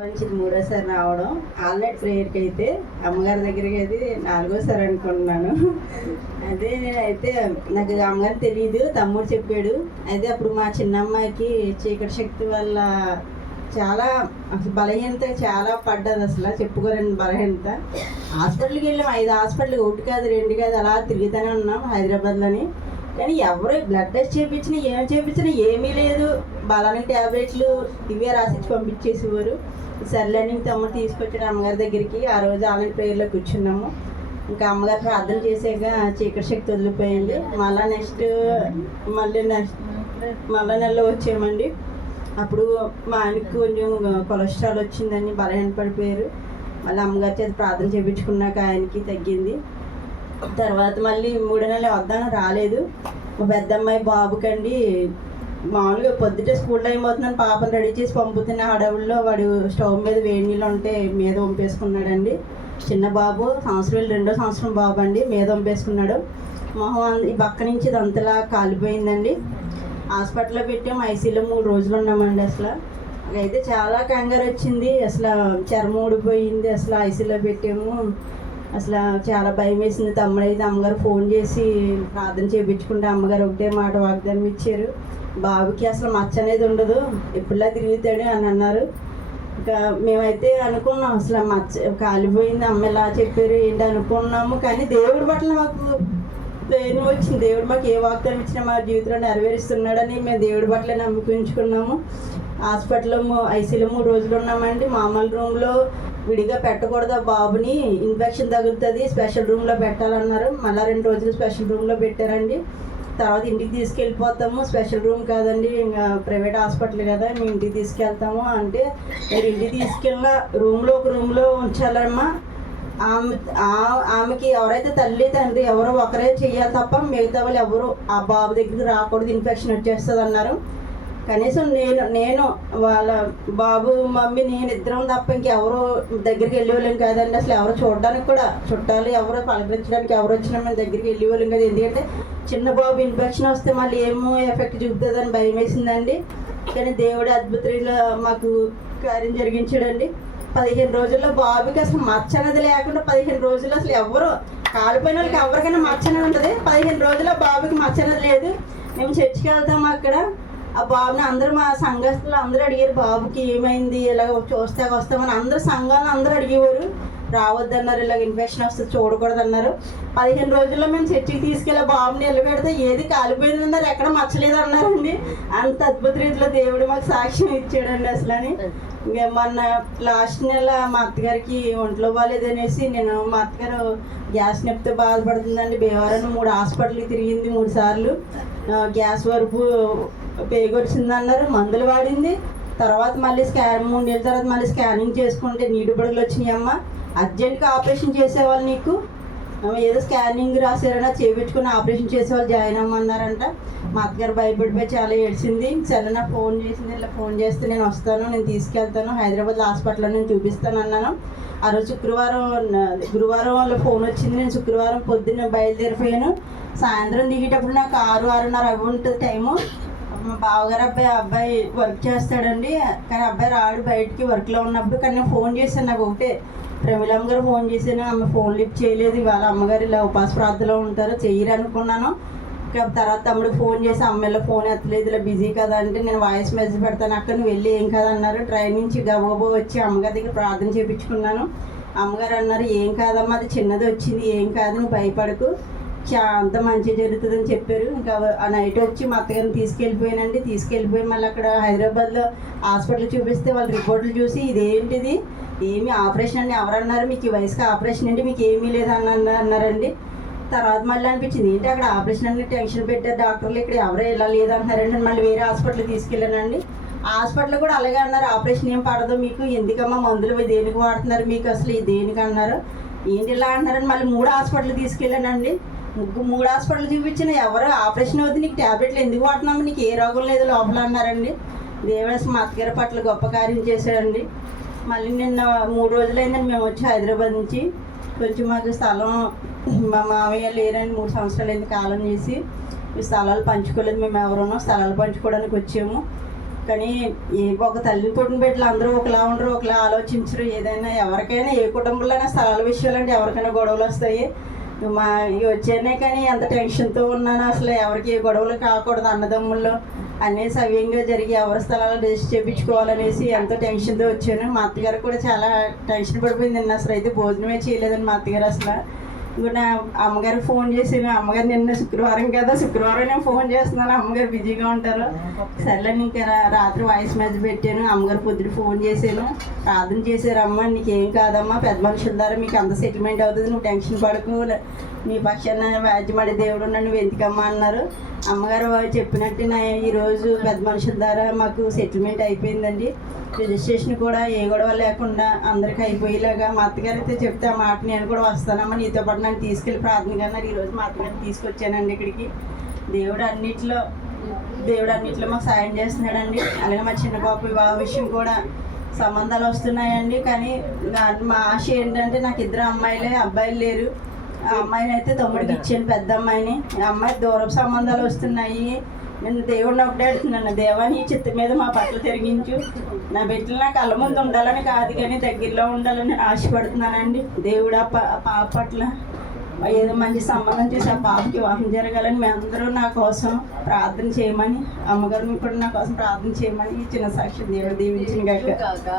మంచిది మూడోసారి రావడం. ఆల్రెడీ ప్రేయర్కి అయితే అమ్మగారి దగ్గరికి అయితే నాలుగోసారి అనుకుంటున్నాను. అదే నేనైతే నాకు అమ్మగారు తెలియదు, తమ్ముడు చెప్పాడు. అయితే అప్పుడు మా చిన్నమ్మాయికి చీకటి శక్తి వల్ల చాలా అసలు బలహీనత చాలా పడ్డది. అసలు చెప్పుకోలేని బలహీనత. హాస్పిటల్కి వెళ్ళాం, 5 హాస్పిటల్, 1 కాదు 2 కాదు, అలా తిరుగుతూనే ఉన్నాం హైదరాబాద్లోని. కానీ ఎవరు బ్లడ్ టెస్ట్ చేయించినా ఏమీ లేదు. బలానికి ట్యాబ్లెట్లు ఇవే రాసిచ్చి పంపించేసేవారు. సర్లేని తమ్ముడు తీసుకొచ్చాడు అమ్మగారి దగ్గరికి. ఆ రోజు ఆన్లైన్ ప్రేయర్లో కూర్చున్నాము. ఇంకా అమ్మగారు ప్రార్థన చేసాక చీకటి శక్తి వదిలిపోయింది. మళ్ళీ నెలలో వచ్చామండి. అప్పుడు మా ఆయనకి కొంచెం కొలెస్ట్రాల్ వచ్చిందని బలహీన పడిపోయారు. మళ్ళీ అమ్మగారి చేత ప్రార్థన చేయించుకున్నాక ఆయనకి తగ్గింది. తర్వాత మళ్ళీ 3 నెలలు వద్దాను, రాలేదు. మా పెద్దమ్మాయి బాబుకండి మామూలుగా పొద్దుటే స్కూల్ టైం అవుతుందని పాపను రెడీ చేసి పంపుతున్న హడావుల్లో వాడు స్టవ్ మీద వేడి నీళ్ళు ఉంటే మీద వంపేసుకున్నాడండి. చిన్న బాబు, సంవత్సరం 2వ సంవత్సరం బాబు అండి, మీద వంపేసుకున్నాడు. మొహం ఈ పక్క నుంచి ఇదంతలా కాలిపోయిందండి. హాస్పిటల్లో పెట్టాము, ఐసీలో 3 రోజులు ఉన్నామండి. అసలు అయితే చాలా కంగారు వచ్చింది. అసలు చర్మం ఊడిపోయింది. అసలు ఐసీలో పెట్టాము. అసలు చాలా భయం వేసింది. తమ్ముడైతే అమ్మగారు ఫోన్ చేసి ప్రార్థన చేయించుకుంటే అమ్మగారు ఒకటే మాట వాగ్దానం ఇచ్చారు, బాబుకి అసలు మచ్చ అనేది ఉండదు, ఎప్పుడులా తిరుగుతాడు అని అన్నారు. ఇంకా మేమైతే అనుకున్నాం అసలు మచ్చ కాలిపోయింది, అమ్మ ఇలా చెప్పారు ఏంటి అనుకున్నాము. కానీ దేవుడి పట్ల మాకు ధైర్యం వచ్చింది. దేవుడు మాకు ఏ వాగ్దానం ఇచ్చినా మా జీవితంలో నెరవేరుస్తున్నాడని మేము దేవుడి పట్ల నమ్ముకుంచుకున్నాము. హాస్పిటల్లో ఐసీలో 3 రోజులు ఉన్నామండి. మామూలు రూమ్లో విడిగా పెట్టకూడదు, బాబుని ఇన్ఫెక్షన్ తగులుతుంది, స్పెషల్ రూమ్లో పెట్టాలన్నారు. మళ్ళీ 2 రోజులు స్పెషల్ రూమ్లో పెట్టారండి. తర్వాత ఇంటికి తీసుకెళ్ళిపోతాము. స్పెషల్ రూమ్ కాదండి, ఇంకా ప్రైవేట్ హాస్పిటల్ కదా, మేము ఇంటికి తీసుకెళ్తాము అంటే, మీరు ఇంటికి తీసుకెళ్ళిన ఒక రూమ్లో ఉంచాలమ్మా. ఆమెకి ఎవరైతే తల్లి తండ్రి ఎవరో ఒకరే చెయ్యాలి తప్ప మిగతా వాళ్ళు ఎవరు ఆ బాబు దగ్గరికి రాకూడదు, ఇన్ఫెక్షన్ వచ్చేస్తుంది అన్నారు. కనీసం నేను వాళ్ళ బాబు మమ్మీ నేను ఇద్దరం తప్ప ఇంకెవరు దగ్గరికి వెళ్ళేవాళ్ళం కాదండి. అసలు ఎవరు చూడడానికి కూడా, చుట్టాలు ఎవరు పలకరించడానికి ఎవరు వచ్చినా మేము దగ్గరికి వెళ్ళేవాళ్ళం కాదు. ఎందుకంటే చిన్న బాబు ఇన్ఫెక్షన్ వస్తే మళ్ళీ ఏమో ఎఫెక్ట్ చూపుతుందని భయం వేసిందండి. కానీ దేవుడు అద్భుతంగా మాకు కార్యం జరిగించాడండి. 15 రోజుల్లో బాబుకి అసలు మచ్చ అనేది లేకుండా 15 రోజుల్లో అసలు ఎవరు కాలిపోయిన వాళ్ళకి ఎవరికైనా మచ్చ అనేది ఉంటుంది. 15 రోజుల్లో బాబుకి మచ్చ అనేది లేదు. మేము చర్చికి వెళ్తాము. అక్కడ ఆ బాబుని అందరూ మా సంఘస్థులు అందరూ అడిగారు, బాబుకి ఏమైంది, ఇలాగ చూస్తే వస్తామని అందరూ సంఘాలను అందరూ అడిగేవారు. రావద్దన్నారు, ఇలాగ ఇన్ఫెక్షన్ వస్తే చూడకూడదన్నారు. 15 రోజుల్లో మేము చర్చికి తీసుకెళ్ళి బాబుని నిలబెడితే ఏది కాలిపోయింది అన్నారు, ఎక్కడ మచ్చలేదు అన్నారండి. అంత అద్భుత రీతిలో దేవుడు మాకు సాక్ష్యం ఇచ్చాడండి అసలు అని. ఇంకా మొన్న లాస్ట్ నెల మా అత్తగారికి ఒంట్లో బాగాలేదనేసి మా అత్తగారు గ్యాస్ నొప్పితో బాధపడుతుందండి. భీమవరం 3 హాస్పిటల్కి తిరిగింది, 3 సార్లు. గ్యాస్ వరకు పేగొచ్చింది అన్నారు, మందులు వాడింది. తర్వాత మళ్ళీ 3 నెలల తర్వాత మళ్ళీ స్కానింగ్ చేసుకుంటే నీటి బుడగలు వచ్చినాయి. అమ్మ అర్జెంట్గా ఆపరేషన్ చేసేవాళ్ళు, నీకు ఏదో స్కానింగ్ రాశారన్నా చేయించుకుని ఆపరేషన్ చేసేవాళ్ళు జాయిన్ అమ్మన్నారంట. మా అత్తగారు భయపడిపోయి చాలా ఏడ్చింది. సరే నాకు ఫోన్ చేసింది, ఇలా ఫోన్ చేస్తే నేను వస్తాను, నేను తీసుకెళ్తాను, హైదరాబాద్ హాస్పిటల్లో నేను చూపిస్తాను అన్నాను. ఆ రోజు గురువారం వాళ్ళ ఫోన్ వచ్చింది. నేను శుక్రవారం పొద్దున్న బయలుదేరిపోయాను. సాయంత్రం దిగేటప్పుడు నాకు 6-6:30 అవి ఉంటుంది టైము. మా బావగారు అబ్బాయి వర్క్ చేస్తాడండి. కానీ అబ్బాయి రాడు బయటికి వర్క్లో ఉన్నప్పుడు. కానీ నేను ఫోన్ చేశాను, నాకు ఒకటే ప్రమిళమ్మ గారు ఫోన్ చేశాను, ఆమె ఫోన్ లిఫ్ట్ చేయలేదు. ఇవాళ అమ్మగారు ఇలా ఉపాస ప్రార్థనలో ఉంటారు, చెయ్యరు అనుకున్నాను. తర్వాత తమ్ముడికి ఫోన్ చేసి అమ్మాయిలో ఫోన్ ఎత్తలేదు, ఇలా బిజీ కదా అంటే, నేను వాయిస్ మెసేజ్ పెడతాను అక్కడ, నువ్వు వెళ్ళి ఏం కాదన్నారు. ట్రైన్ నుంచి గబగబా వచ్చి అమ్మగారి దగ్గర ప్రార్థన చేయించుకున్నాను. అమ్మగారు అన్నారు, ఏం కాదమ్మా, అది చిన్నది వచ్చింది, ఏం కాదు, నువ్వు భయపడకు, అంత మంచిగా జరుగుతుందని చెప్పారు. ఇంకా ఆ నైట్ వచ్చి మా అత్తగారిని తీసుకెళ్ళిపోయి మళ్ళీ అక్కడ హైదరాబాద్లో హాస్పిటల్ చూపిస్తే వాళ్ళ రిపోర్ట్లు చూసి, ఇదేంటిది, ఏమి ఆపరేషన్ అండి, ఎవరన్నారు, మీకు ఈ వయసుకి ఆపరేషన్ అండి, మీకు ఏమీ లేదు అన్నారండి. తర్వాత మళ్ళీ అనిపించింది, ఏంటి అక్కడ ఆపరేషన్ అన్ని టెన్షన్ పెట్టారు డాక్టర్లు, ఇక్కడ ఎవరో ఇలా లేదంటున్నారండి. మళ్ళీ వేరే హాస్పిటల్ తీసుకెళ్ళానండి. హాస్పిటల్ కూడా అలాగే అన్నారు, ఆపరేషన్ ఏం పడదు మీకు, ఎందుకమ్మా మందులు దేనికి వాడుతున్నారు, మీకు అసలు దేనికి అన్నారు. ఏంటి ఇలా అంటున్నారని మళ్ళీ 3 హాస్పిటల్ తీసుకెళ్ళానండి. 3 హాస్పిటల్ చూపించిన ఎవరు ఆపరేషన్ అవుతుంది, నీకు ట్యాబ్లెట్లు ఎందుకు వాడుతున్నాము, నీకు ఏ రోగం లేదు లోపల అన్నారండి. దేవుడు మా అత్తగారి పట్ల గొప్ప కార్యం చేశాడండి. మళ్ళీ నిన్న 3 రోజులైందని మేము వచ్చి హైదరాబాద్ నుంచి. కొంచెం మాకు స్థలం మా మామయ్య లేరని 3 సంవత్సరాలు అయింది కాలం చేసి, ఈ స్థలాలు పంచుకోలేదు. మేము ఎవరున్నాం స్థలాలు పంచుకోవడానికి వచ్చాము. కానీ ఒక తల్లిని పుట్టిన బిడ్డలు అందరూ ఒకలా ఉండరు, ఒకలా ఆలోచించరు. ఏదైనా ఎవరికైనా ఏ కుటుంబంలోనైనా స్థలాల విషయాలు అంటే ఎవరికైనా గొడవలు వస్తాయి. మా వచ్చానే కానీ ఎంత టెన్షన్తో ఉన్నాను. అసలు ఎవరికి ఏ గొడవలు కాకూడదు, అన్నదమ్ముల్లో అన్నీ సవ్యంగా జరిగి ఎవరి స్థలాలు రిజిస్టర్ చేయించుకోవాలనేసి ఎంతో టెన్షన్తో వచ్చాను. మా అత్తగారు కూడా చాలా టెన్షన్ పడిపోయింది. నిన్న అసలు అయితే భోజనమే చేయలేదండి మా అత్తగారు. అసలు ఇంకో నా అమ్మగారికి ఫోన్ చేసాను. అమ్మగారు నిన్న శుక్రవారం కదా, శుక్రవారం నేను ఫోన్ చేస్తున్నాను, అమ్మగారు బిజీగా ఉంటారు. సర్లే ఇంకా రాత్రి వాయిస్ మెసేజ్ పెట్టాను. అమ్మగారు పొద్దున ఫోన్ చేశాను, ప్రార్థన చేశారు. అమ్మ నీకేం కాదమ్మా, పెద్ద మనుషుల ద్వారా మీకు అంత సెటిల్మెంట్ అవుతుంది, నువ్వు టెన్షన్ పడకు, నీ పక్షాన వ్యాజ్యమడే దేవుడు నువ్వు ఎందుకమ్మా అన్నారు. అమ్మగారు చెప్పినట్టు ఈరోజు పెద్ద మనుషుల ద్వారా మాకు సెటిల్మెంట్ అయిపోయిందండి. రిజిస్ట్రేషన్ కూడా ఏ గొడవ లేకుండా అందరికీ అయిపోయేలాగా మా అత్తగారు అయితే చెప్తే ఆ మాట నేను కూడా వస్తానమ్మా, నీతో పాటు నన్ను తీసుకెళ్ళి ప్రార్థన అన్నారు. ఈరోజు మా అత్తగారిని తీసుకొచ్చానండి ఇక్కడికి. దేవుడు అన్నిట్లో మాకు సాయం చేస్తున్నాడండి. అలాగే మా చిన్న పాప వివాహ విషయం కూడా సంబంధాలు వస్తున్నాయండి. కానీ మా ఆశ ఏంటంటే నాకు ఇద్దరు అమ్మాయిలే, అబ్బాయిలు లేరు. ఆ అమ్మాయిని అయితే తమ్ముడికి ఇచ్చాను, పెద్ద అమ్మాయిని. ఆ అమ్మాయి దూరపు సంబంధాలు వస్తున్నాయి. నేను దేవుడిని ఒకటే అడుగుతున్నాను, దేవా నీ చిత్త మీద మా పట్ల తిరిగించు, నా బిడ్డలు నా కళ్ళ ముందు ఉండాలని కాదు కానీ దగ్గరలో ఉండాలని నేను ఆశపడుతున్నానండి. దేవుడు ఆ పాప పట్ల ఏదో మంచి సంబంధం చేసి ఆ పాపకి వివాహం జరగాలని మీ అందరూ నా కోసం ప్రార్థన చేయమని, అమ్మగారిని కూడా నా కోసం ప్రార్థన చేయమని ఈ చిన్న సాక్షి దేవుడు దీవించిన గాక.